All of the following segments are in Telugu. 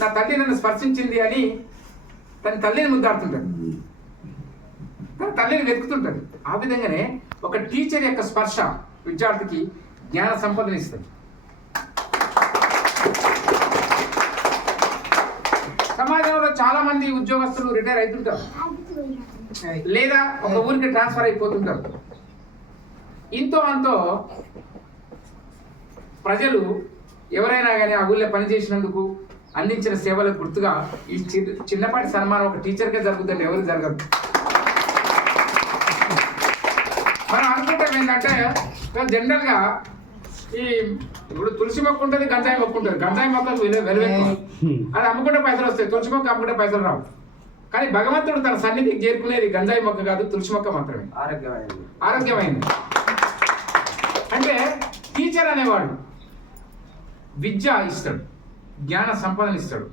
నా తల్లి నన్ను స్పర్శించింది అని తన తల్లిని ముద్దాడుతుంటాడు, తన తల్లిని వెతుకుతుంటాడు. ఆ విధంగానే ఒక టీచర్ యొక్క స్పర్శ విద్యార్థికి జ్ఞాన సంపదను ఇస్తుంది. సమాజంలో చాలా మంది ఉద్యోగస్తులు రిటైర్ అవుతుంటారు, లేదా ఒక ఊరికి ట్రాన్స్ఫర్ అయిపోతుంటారు. ఇంతో అంతో ప్రజలు ఎవరైనా కానీ ఆ ఊళ్ళో పనిచేసినందుకు అందించిన సేవలకు గుర్తుగా ఈ చిన్నపాటి సన్మానం ఒక టీచర్కే జరుగుతుంది, ఎవరికి జరగదు. మనం అనుకుంటాం ఏంటంటే జనరల్గా ఈ ఇప్పుడు తులసి మొక్క ఉంటుంది, గంజాయి మొక్క ఉంటుంది. గంజాయి మొక్కకు వెలువెక్కువ, అది అమ్ముకుంటే పైసలు వస్తాయి, తులసి మొక్క అమ్ముకుంటే పైసలు రావు. కానీ భగవంతుడు తన సన్నిధికి చేరుకునేది గంజాయి మొక్క కాదు, తులసి మొక్క మాత్రమే. ఆరోగ్యమైంది. అంటే టీచర్ అనేవాడు విద్య ఇస్తాడు, జ్ఞాన సంపదను ఇస్తాడు,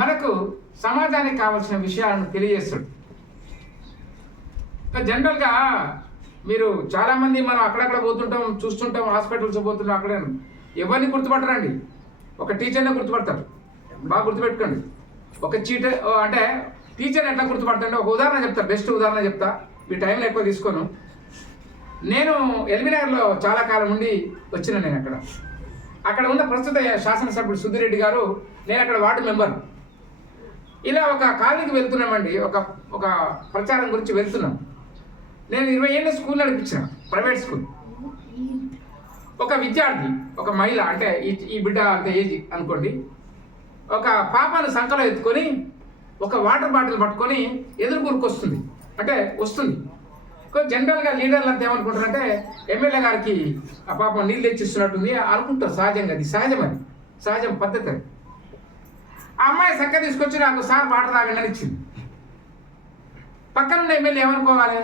మనకు సమాజానికి కావాల్సిన విషయాలను తెలియజేస్తాడు. జనరల్గా మీరు చాలామంది మనం అక్కడక్కడ పోతుంటాం, చూస్తుంటాం, హాస్పిటల్స్ పోతుంటాం, అక్కడ ఎవరిని గుర్తుపట్టరండి, ఒక టీచర్నే గుర్తుపడతారు. బాగా గుర్తుపెట్టుకోండి. ఒక అంటే టీచర్ ఎట్లా గుర్తుపడతాంటే ఒక ఉదాహరణ చెప్తా, బెస్ట్ ఉదాహరణ చెప్తా, మీ టైంలో ఎక్కువ తీసుకోను. నేను ఎల్బీనగర్లో చాలా కాలం ఉండి వచ్చిన, నేను అక్కడ ఉన్న ప్రస్తుత శాసనసభ్యుడు సుధీరెడ్డి గారు, నేను అక్కడ వార్డు మెంబర్. ఇలా ఒక కాలనీకి వెళ్తున్నామండి, ఒక ప్రచారం గురించి వెళ్తున్నాం. నేను 20 ఏళ్ళ స్కూల్ నడిపించిన, ప్రైవేట్ స్కూల్. ఒక విద్యార్థి, ఒక మహిళ, అంటే ఈ బిడ్డ అంత ఏజ్ అనుకోండి, ఒక పాపను సంకలో ఎత్తుకొని ఒక వాటర్ బాటిల్ పట్టుకొని ఎదురుకూరుకు వస్తుంది, అంటే వస్తుంది. జనరల్గా లీడర్లు అంతా ఏమనుకుంటారంటే ఎమ్మెల్యే గారికి ఆ పాపం నీళ్ళు తెచ్చిస్తున్నట్టుంది అనుకుంటారు. సహజంగా అది సహజం పద్ధతి. ఆ అమ్మాయి చక్క తీసుకొచ్చి నాకు సార్ వాటర్ తాగండి అని ఇచ్చింది. పక్కన ఎమ్మెల్యే ఏమనుకోవాలి,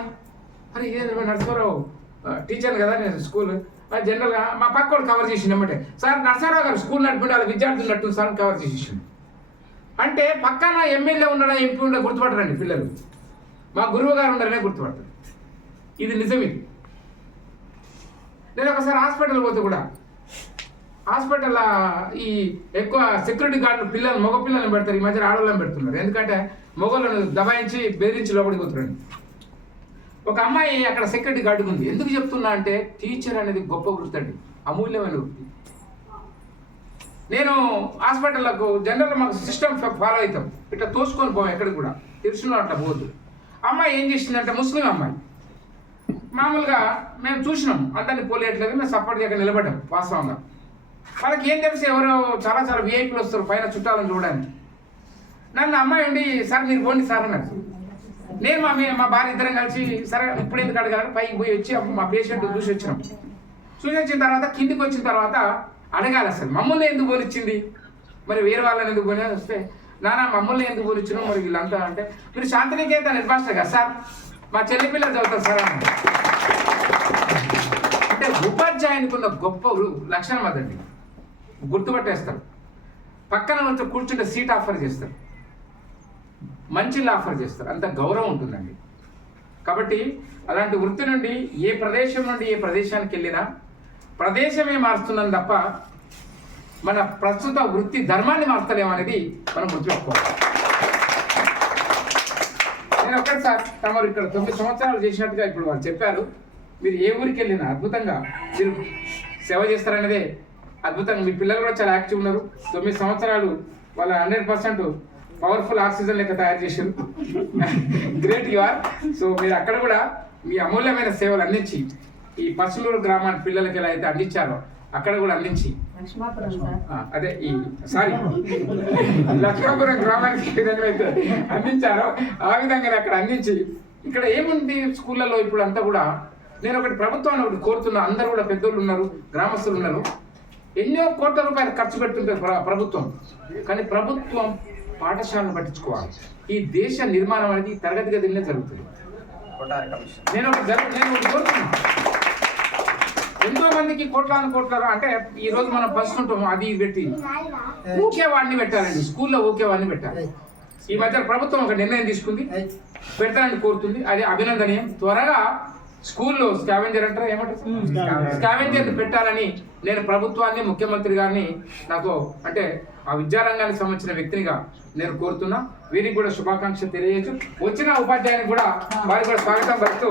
అని ఇదే నరసింహారావు టీచర్ కదా, నేను స్కూల్ జనరల్గా మా పక్కోడు కవర్ చేసిండు అన్నమాట. సార్ నరసింహారావు గారు స్కూల్ నడిపిండి వాళ్ళ విద్యార్థులు నట్టు సార్ కవర్ చేసేసిండు. అంటే పక్కన ఎమ్మెల్యే ఉన్నాడా ఎంపీ ఉండా గుర్తుపట్టరండి పిల్లలు, మా గురువు గారు ఉన్నారనే గుర్తుపడతారు. ఇది నిజం. ఇది నేను ఒకసారి హాస్పిటల్ పోతే కూడా, హాస్పిటల్లో ఈ ఎక్కువ సెక్యూరిటీ గార్డులు మగ పిల్లల్ని పెడతారు, ఈ మధ్య ఆడవాళ్ళని పెడుతున్నారు. ఎందుకంటే మొగోళ్ళను దబాయించి బెదిరించి లోపలికి పోతున్నాడు. ఒక అమ్మాయి అక్కడ సెక్యూరిటీ గార్డుకు ఉంది. ఎందుకు చెప్తున్నా అంటే టీచర్ అనేది గొప్ప వృత్తి అండి, అమూల్యమైన వృత్తి. నేను హాస్పిటల్లకు జనరల్గా మాకు సిస్టమ్ ఫాలో అవుతాం, ఇట్లా తోసుకొని పోయాం, ఎక్కడికి కూడా తెలుసులో అట్లా పోదు. అమ్మాయి ఏం చేసిందంటే ముస్లిం అమ్మాయి, మామూలుగా మేము చూసినాం, అందరినీ పోలేయట్లేదు, మేము సపోర్ట్ చేయక నిలబడ్డాం. వాస్తవంగా వాళ్ళకి ఏం తెలిసి ఎవరో చాలా విఐపీలు వస్తారు పైన చుట్టాలను చూడడానికి. నన్ను అమ్మాయి ఉండి సార్ మీరు పోండి సార్ అన్నారు. నేను మా భార్య ఇద్దరం కలిసి సరే ఇప్పుడు ఎందుకు అడగాలని పైకి పోయి వచ్చి మా పేషెంట్ చూసి వచ్చినాం. చూసి వచ్చిన తర్వాత కిందికి వచ్చిన తర్వాత అడగాలి అసలు మమ్మల్ని ఎందుకు పోనిచ్చింది, మరి వేరే వాళ్ళని ఎందుకు పోనీ వస్తే నానా మమ్మల్ని ఎందుకు పోనిచ్చినాం మరి వీళ్ళంతా అంటే, మీరు శాంతినికేతన్ హెడ్ మాస్టర్ కదా సార్, మా చెల్లి పిల్లలు చదువుతారు సార్ అన్న. అంటే ఉపాధ్యాయునికి ఉన్న గొప్ప లక్షణం అదండి, గుర్తుపట్టేస్తారు. పక్కన వచ్చి కూర్చుంటే సీట్ ఆఫర్ చేస్తారు, మంచిళ్ళు ఆఫర్ చేస్తారు, అంత గౌరవం ఉంటుందండి. కాబట్టి అలాంటి వృత్తి నుండి ఏ ప్రదేశం నుండి ఏ ప్రదేశానికి వెళ్ళినా ప్రదేశమే మారుస్తుందని తప్ప మన ప్రస్తుత వృత్తి ధర్మాన్ని మార్చలేమనేది మనం గుర్తుపెట్టుకోవాలి. నేను ఒక్కటి సార్, తమరు ఇక్కడ 9 సంవత్సరాలు చేసినట్టుగా ఇప్పుడు వాళ్ళు చెప్పారు. మీరు ఏ ఊరికి వెళ్ళినా అద్భుతంగా మీరు సేవ చేస్తారనేదే అద్భుతంగా. మీ పిల్లలు కూడా చాలా యాక్టివ్ ఉన్నారు. 9 సంవత్సరాలు వాళ్ళ 100% పవర్ఫుల్ ఆక్సిజన్ లెక్క తయారు చేశారు. Great you are. సో మీరు అక్కడ కూడా మీ అమూల్యమైన సేవలు అందించి ఈ పసులూరు గ్రామానికి పిల్లలకి ఎలా అయితే అందించారో అక్కడ కూడా అందించి, అదే ఈ లక్ష్మాపురం గ్రామానికి ఏ విధంగా అయితే అందించారో ఆ విధంగానే అక్కడ అందించి, ఇక్కడ ఏముంది స్కూళ్ళలో ఇప్పుడు అంతా కూడా నేను ఒకటి ప్రభుత్వాన్ని ఒకటి కోరుతున్నా. అందరూ కూడా పెద్దోళ్ళు ఉన్నారు, గ్రామస్తులు ఉన్నారు, ఎన్నో కోట్ల రూపాయలు ఖర్చు పెడుతుంటారు ప్రభుత్వం. కానీ ప్రభుత్వం పాఠశాలను పట్టించుకోవాలి. ఈ దేశ నిర్మాణం అనేది తరగతి గదిలోనే జరుగుతుంది. నేను ఒకటి కోరుతున్నా, ఎంతో మందికి కోట్ల అంటే ఈ రోజు మనం ఫస్ట్ ఉంటాము, అది పెట్టి ఊకే వాడిని పెట్టాలండి, స్కూల్లో ఊకే వాడిని పెట్టాలి. ఈ మధ్య ప్రభుత్వం ఒక నిర్ణయం తీసుకుంది, పెడతానని కోరుతుంది, అది అభినందనీయం. త్వరగా స్కూల్లో స్కావెంజర్ అంటారా ఏమంటారు, స్కావెంజర్ పెట్టాలని నేను ప్రభుత్వాన్ని ముఖ్యమంత్రి గారిని నాకు అంటే ఆ విద్యారంగానికి సంబంధించిన వ్యక్తినిగా నేను కోరుతున్నా. వీరికి కూడా శుభాకాంక్షలు తెలియజేయచ్చు. వచ్చిన ఉపాధ్యాయునికి కూడా వారికి కూడా స్వాగతం పలుకుతూ